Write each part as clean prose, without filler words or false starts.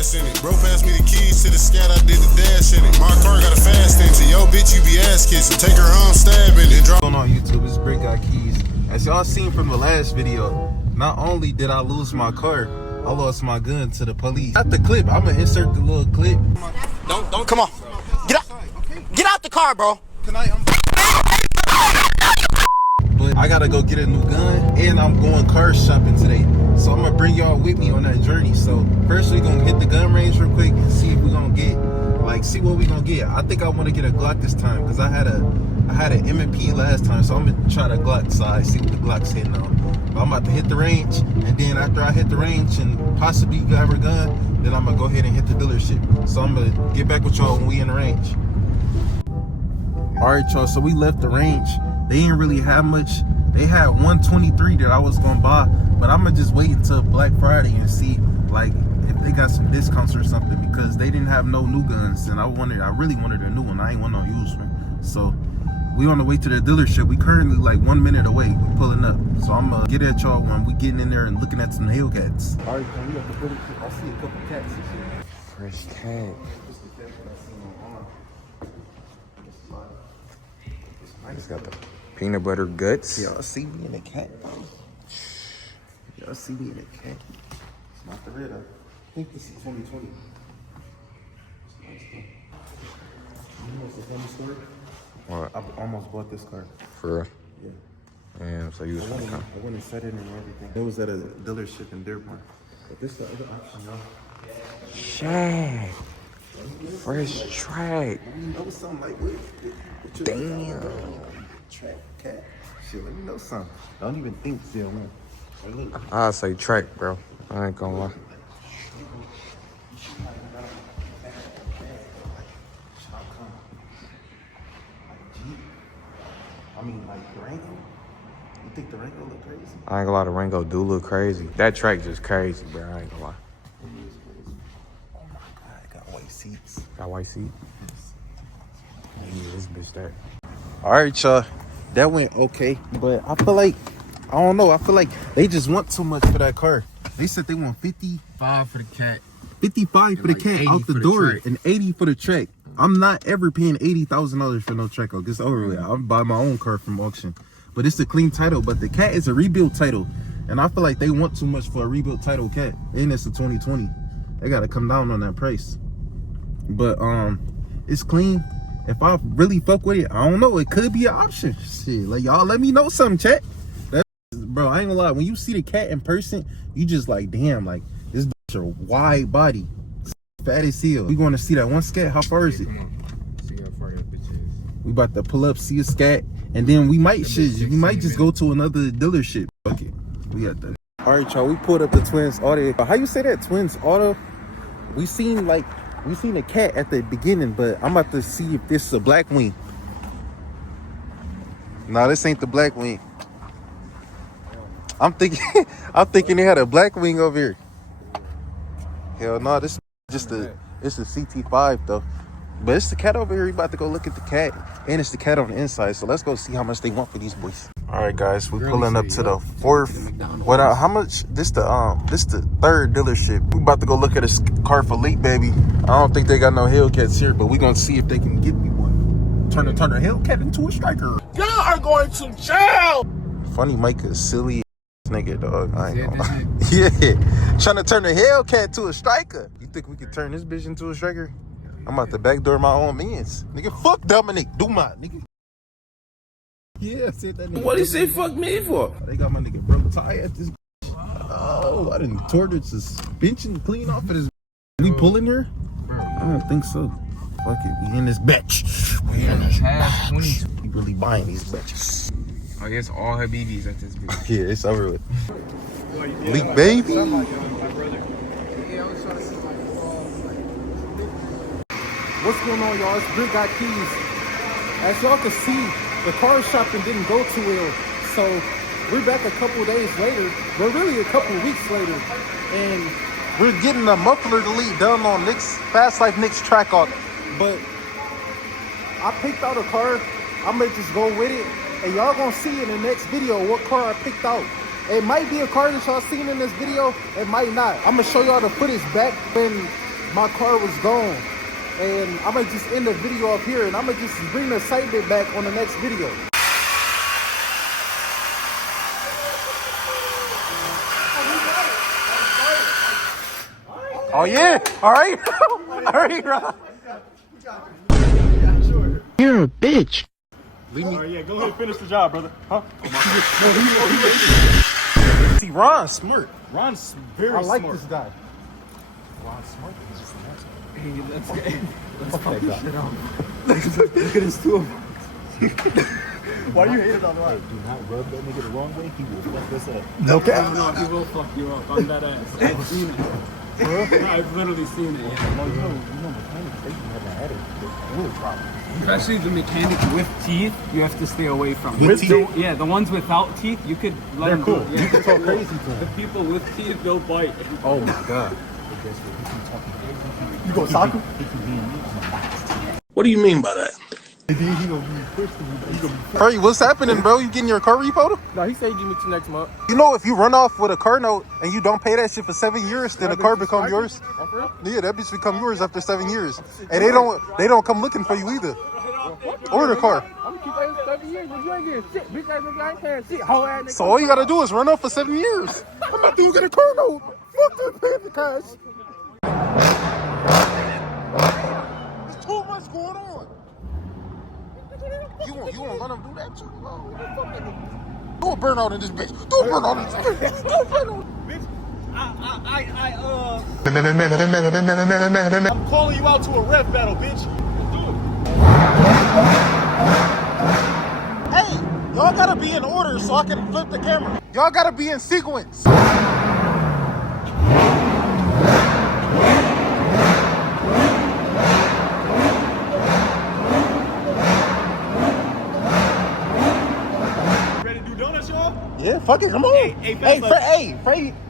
ass in it. Bro passed me the keys to the scat, I did the dash in it. My car got a fast engine. Yo, bitch, you be ass kissing. Take her home, stabbing and drop. On YouTube, it's brick.gotkeyz. As y'all seen from the last video, not only did I lose my car, I lost my gun to the police. Got the clip. I'm gonna insert the little clip. Don't come on. Get out. Get out the car, bro. Tonight but I gotta go get a new gun, and I'm going car shopping today. So I'm gonna bring y'all with me on that journey. So first we gonna hit the gun range real quick and see if we gonna get, see what we gonna get. I think I want to get a Glock this time because I had an M&P last time, so I'm gonna try the Glock side, see what the Glock's hitting on. But I'm about to hit the range, and then after I hit the range and possibly grab a gun, then I'm gonna go ahead and hit the dealership. So I'm gonna get back with y'all when we in the range. All right, y'all. So we left the range. They didn't really have much. They had 123 that I was gonna buy, but I'm gonna just wait until Black Friday and see if they got some discounts or something, because they didn't have no new guns, and I really wanted a new one. I ain't want no used one. So we on the way to the dealership. We currently 1 minute away. We pulling up. So I'm gonna get at y'all when we getting in there and looking at some Hellcats. All right, we got the dealership. I see a couple cats and shit. Fresh cat. He's got the peanut butter guts. Y'all see me in a cat, bro. Y'all see me in a cat. It's not the red. I think this is 2020. It's nice though. You know what's the funny story? What? I almost bought this car. For real? Yeah. Yeah, so you was I went and set it and everything. It was at a dealership in Dearborn. But this is the other option, y'all. Shag. Fresh track. Let me know something what you Damn. Track cat. Shit, let me know something. Don't even think still, man. Look. I say track, bro. I ain't gonna lie. I mean, Durango? You think Durango look crazy? I ain't gonna lie, the Rango do look crazy. That track just crazy, bro. I ain't gonna lie. Oh my God, it got white seats. Got white seat? Yeah, this bitch there. All right, y'all. That went okay, but I feel I don't know. I feel like they just want too much for that car. They said they want 55 for the cat. 55 for the cat out the door and 80 for the track. I'm not ever paying $80,000 for no track. I'll get over with. I'll buy my own car from auction. But it's a clean title. But the cat is a rebuild title. And I feel like they want too much for a rebuild title cat. And it's a 2020. They got to come down on that price. But it's clean. If I really fuck with it, I don't know. It could be an option. Shit, y'all let me know something, chat. Bro, I ain't gonna lie. When you see the cat in person, you just damn, this bitch a wide body. Fat as hell. We going to see that one scat. How far is it? Come on. See how far that bitch is. We about to pull up, see a scat, and then we might just go to another dealership. Okay, we got that. All right, y'all. We pulled up the Twins Auto. How you say that? Twins Auto. We seen a cat at the beginning, but I'm about to see if this is a black wing. No, this ain't the black wing. I'm thinking they had a black wing over here. Hell no, this is it's a CT5 though. But it's the cat over here. We about to go look at the cat, and it's the cat on the inside. So let's go see how much they want for these boys. All right, guys, we're pulling up to the fourth. How much? This the third dealership. We about to go look at a car for Leak, baby. I don't think they got no Hellcats here, but we gonna see if they can get me one. Turn a Hellcat into a striker. Y'all are going to jail. Funny Mike is silly nigga, dog. I ain't gonna lie. Yeah, trying to turn a Hellcat to a striker. You think we could turn this bitch into a striker? I'm about to backdoor my own mans. Nigga, fuck Dominic Dumont, nigga. Yeah, I said that nigga. What do you say fuck me for? They got my nigga broke tire at this. Oh, I done tore the suspension clean off of this. We pulling here? I don't think so. Fuck it, we in this bitch. We in this bitch. We really buying these bitches. I guess all Habibis at this bitch. Yeah, it's over with. Leak, baby. What's going on, y'all? It's brick.gotkeyz. As y'all can see, the car shopping didn't go too well. So we're back a couple days later, but really a couple weeks later. And we're getting a muffler delete done on Nick's Fast Life Nick's track on. But I picked out a car. I may just go with it. And y'all gonna see in the next video what car I picked out. It might be a car that y'all seen in this video. It might not. I'm gonna show y'all the footage back when my car was gone. And I'm gonna just end the video up here, and I'm gonna just bring the excitement back on the next video. Oh yeah. All right. All right, bro. You're a bitch. Alright, yeah, go ahead and finish the job, brother. Huh? See, Ron's smart. Ron's very I like smart. this guy. Ron's smart. He's just an asshole. Hey, let's fuck this shit up. Look at his tool. Why you hated on Ron? Do not rub that nigga the wrong way. He will fuck us up. Okay. No, he will fuck you up. I'm that ass. I've seen it. I've literally seen it. Yeah. You know, mechanics, they can have an attitude. That's really problem. Especially the mechanics with teeth, you have to stay away from. With teeth? Yeah, the ones without teeth, you could let them cool. go. Yeah. You can talk crazy to them. The people with teeth, they'll bite. Oh my god. You go sock him? What do you mean by that? Curry, what's happening, bro? You getting your car repoed? No, he said he'd give me 2 next month. You know, if you run off with a car note and you don't pay that shit for 7 years, then the car become yours. Oh, for real? Yeah, that bitch become yours after 7 years. And they don't come looking for you either. Or the car. I'm gonna keep that for 7 years, but you ain't getting shit. Bitch ass nigga, I ain't paying shit. Whole ass nigga. So all you gotta do is run off for 7 years. I'm not gonna get a car note. Fuck that paying the cash. There's too much going on. You won't let them do that too? Do a burnout in this bitch. Do a burnout in this bitch. Do a burnout. Bitch, I'm calling you out to a ref battle, bitch. Hey, y'all gotta be in order so I can flip the camera. Y'all gotta be in sequence. Yeah, fuck it, come on.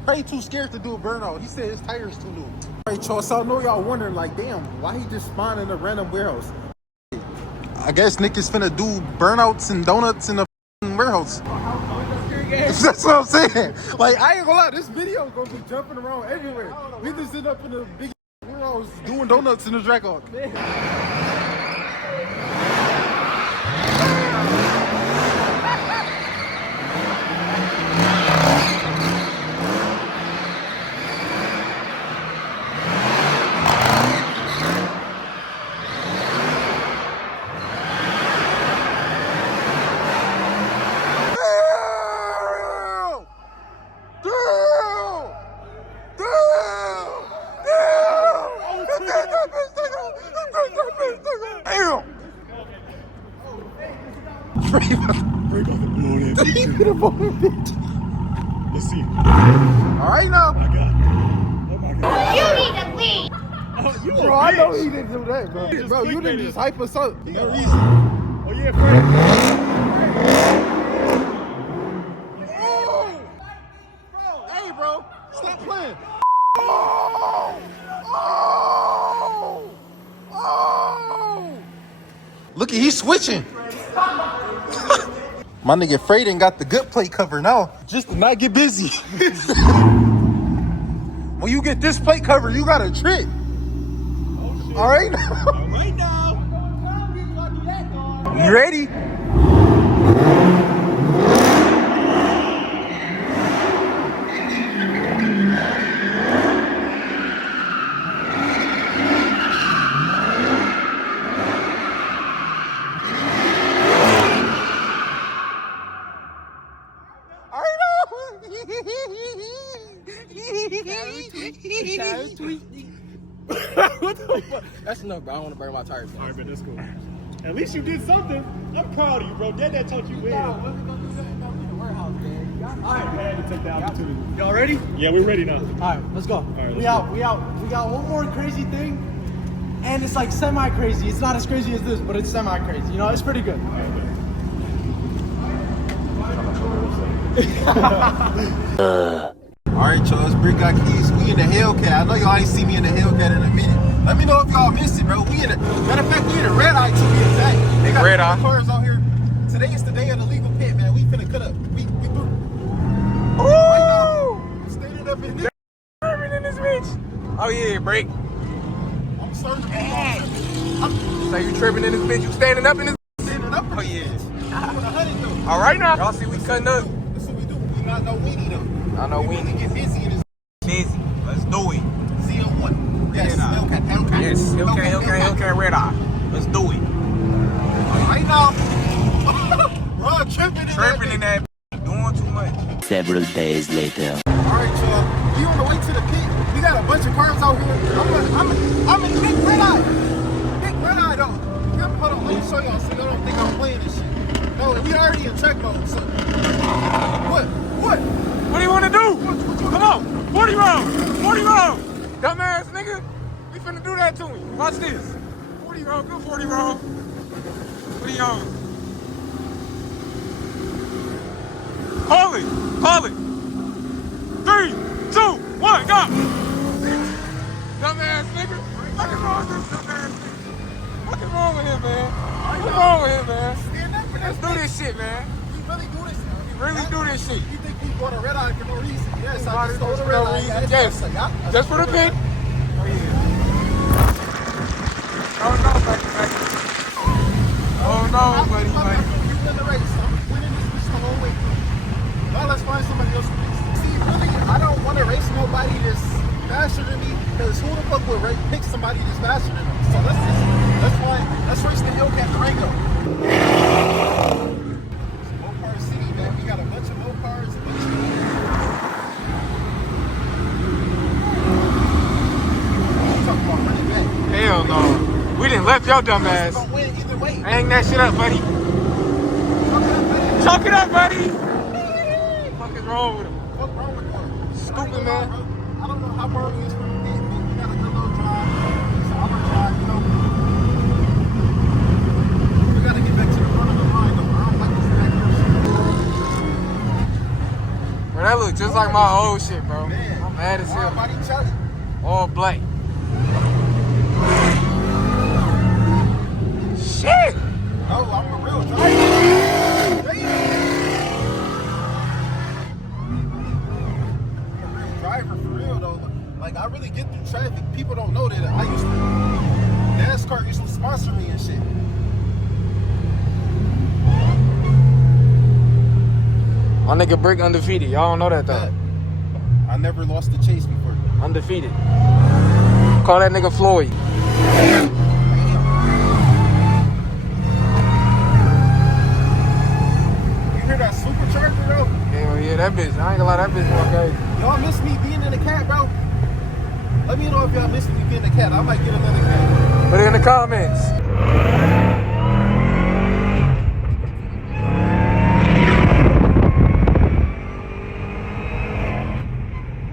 Frey too scared to do a burnout. He said his tires too new. Alright, y'all, so I know y'all wondering, like, damn, why he just spawned in a random warehouse? I guess Nick is finna do burnouts and donuts in a warehouse. That's what I'm saying. Like, I ain't gonna lie, this video is gonna be jumping around everywhere. We just end up in a big warehouse doing donuts in the Dragon. Let's see. Alright now. I got it. You need to leave. Oh, you Bro, I know he didn't do that, bro. Bro, you didn't just hype us up. No reason. Oh yeah, Frank. Hey, bro, stop playing. Look, he's switching. My nigga Frayden got the good plate cover now, just to not get busy. When you get this plate cover, you got a trick. Oh, all right? All right now. You ready? What the fuck? That's enough, bro. I don't want to burn my tires. All right, man, that's cool. At least you did something. I'm proud of you, bro. Dad taught you well. I had to take the opportunity. Y'all ready? Yeah, we're ready now. All right, let's go. right, we out. We got one more crazy thing, and it's like semi-crazy. It's not as crazy as this, but it's semi-crazy. You know, it's pretty good. Alright, y'all, it's brick.gotkeyz. We in the Hellcat. I know y'all ain't see me in the Hellcat in a minute. Let me know if y'all missed it, bro. We in the, matter of fact, we in the red eye to be exact. They got Red eye. cars out here. Today is the day of the legal pit, man. We finna cut up. We through. Woo! Standing up in this. In this bitch. Oh yeah, break. So you tripping in this bitch? You standing up in this? Standing up. Oh yeah. I'm with 100 though. All right now. Y'all see we cutting up. That's what we do. We not no weenie though. I know we really get busy in this. busy. Let's do it. Z06. Yes. Okay. Yes. Okay. Red eye. Let's do it. Right now. Bro, tripping in that. Doing too much. Several days later. Alright, y'all. We on the way to the pit. We got a bunch of cars out here. I'm in big red eye. Big red eye though. Hold on, let me show y'all so y'all don't think I'm playing this shit. No, we already in track mode, so. What? What do you want to do? Come on. 40 round. 40 round. Dumbass nigga. We finna do that to him. Watch this. 40 round. Good 40 round. What are you on? Call it. 3, 2, 1, go. Dumbass nigga. What's wrong with this dumbass nigga? What's wrong with him, man? What's wrong with him, man? Let's do this shit, man. We really do this. Really do this shit. You think we bought a red eye for no reason? Yes, I just For stole a no red eye. reason. Yes. Just for the pit. Oh no, buddy. Oh no, buddy. You win the race. I'm winning this bitch the whole way through. Now let's find somebody else to race. See, really, I don't want to race nobody that's faster than me, because who the fuck would pick somebody that's faster than them? So let's race the Hellcat Durango. Mopar City, man. We got a bunch of Mopars. Talking about running back. Hell no. We done left your dumb ass. Don't win either way. Hang that shit up, buddy. Chalk it up, buddy. What is wrong with him? What's wrong with that? Stupid, man. I don't know how far it is from the pit, but we got a good little drive. So I'm gonna drive, you know. We gotta get back to the front of the line, though. I don't like this back here shit. Bro, that look just like my old shit, bro. Man, I'm mad as hell. body Charlie. All black. Shit! No, I'm a real driver. Driver for real though. Like I really get through traffic. People don't know that NASCAR used to sponsor me and shit. My nigga Brick undefeated. Y'all don't know that though. I never lost the chase before. Undefeated. Call that nigga Floyd. You hear that supercharger though? Hell yeah, that bitch. I ain't gonna lie, that bitch more crazy. Y'all miss me being in the cat, bro? Let me know if y'all miss me being in the cat. I might get another cat. Put it in the comments.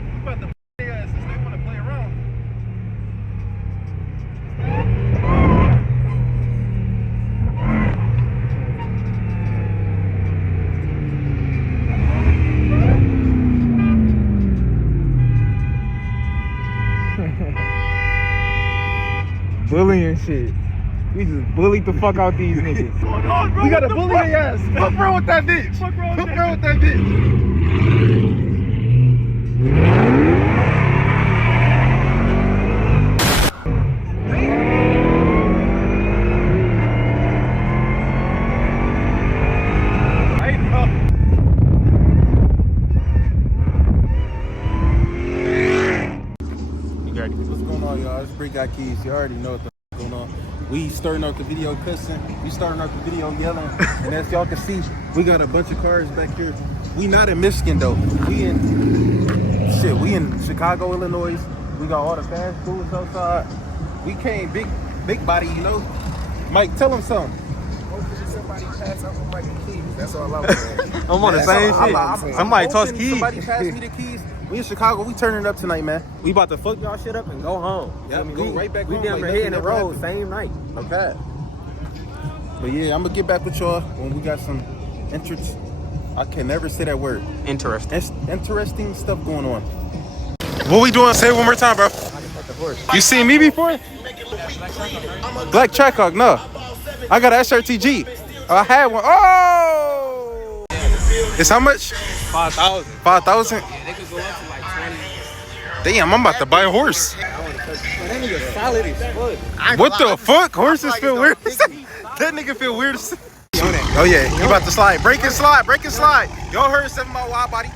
You about to their asses. They want to play around. Bullying shit. We just bullied the fuck out these niggas. We got to bully their ass. Fuck wrong with that bitch. Fuck wrong with that bitch. What's going on, y'all? It's brick.gotkeyz. You already know what's going on. We starting out the video cussing. We starting out the video yelling. And as y'all can see, we got a bunch of cars back here. We not in Michigan though. We in Chicago, Illinois. We got all the fast foods outside. We came big body, you know. Mike, tell them something. Somebody pass out my keys. That's all I'm saying. I'm on the same shit. Somebody toss keys. Somebody pass me the keys. We in Chicago. We turning it up tonight, man. We about to fuck y'all shit up and go home. Yeah, go right back home. We damn near hitting the road same night. Okay. But yeah, I'm gonna get back with y'all when we got some I can never say that word. Interesting. Interesting stuff going on. What we doing? Say it one more time, bro. You seen me before? Black Trackhawk, no. I got an SRTG. I had one. Oh! It's how much? 5,000. 5,000? They could go up to like 20. Damn, I'm about to buy a horse. That nigga solid as fuck. What the fuck? Horses feel weird. That nigga feel weird. Oh yeah, he about to slide. Break and slide. Break and slide. Y'all heard 7 mile wide body.